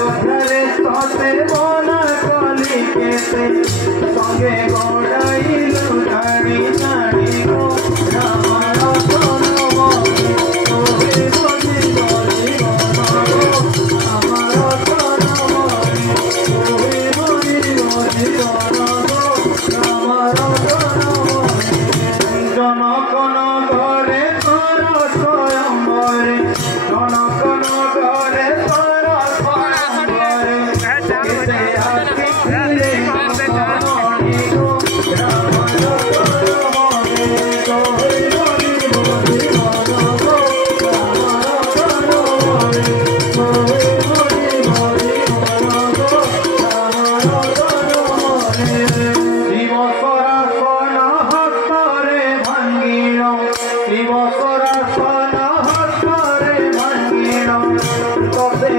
অযোধ্যারে ততে বনা কলিকেতে সঙ্গে গড়াইল নারী নারী গো রাম রতন মণি তোহে বলি বলি বলো আমার রতন মণি তোহে বলি বলি বলো রাম রতন মণি জনক নগরে কর স্বয়ংবরে জনক নগরে কর স্বয়ংবরে কেতে আসিলে মণি গো রাম রতন মণি তোহে বলি বলি বলো গো রাম রতন মণি তোহে বলি বলি বলো গো রাম রতন মণি দিবসরাসন হস্তরে ভাঙ্গিল দিবসরাসন হস্তরে ভাঙ্গিল তবে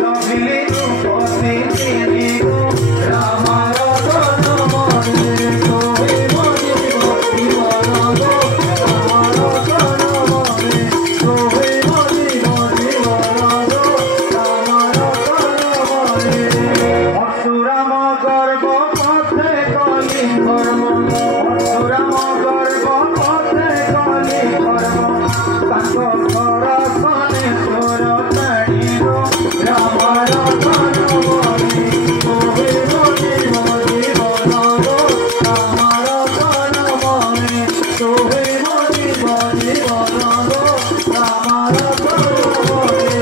লভিলি রূপতি তিনি গো রাম রতন মণি তোহে বলি বলি বলো গো রাম রতন মণি তোহে বলি বলি বলো গো রাম রতন মণি পরশুরাম গর্ব পথে কলি ধর্ম পরশুরাম গর্ব পথে কলি ধর্ম তাଙ୍କ খরসনে চোর তাড়িব রাম রতন মণি তোহে বলি বলি বলো গো রাম রতন মণি তোহে বলি বলি বলো গো রাম রতন মণি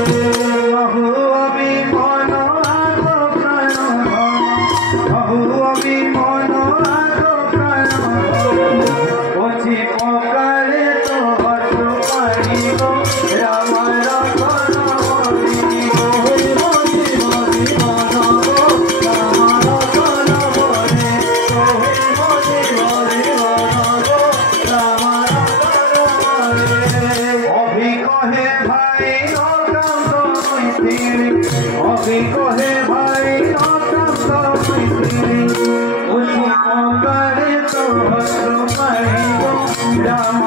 বহু অভিমন আগ প্রাণ বহু অভিমন আগ প্রাণ বছি পকারে তো হর্ষ পাইব রাম রতন মণি তোহে বলি বলি বলো গো রাম রতন মণি তোহে বলি বলি বলো গো রাম রতন মণি অভিকহে ভাই নকান্ত মৈত্রী অভিকহে ভাই নকান্ত মৈত্রী বছি পকারে তো হর্ষ পাইব রাম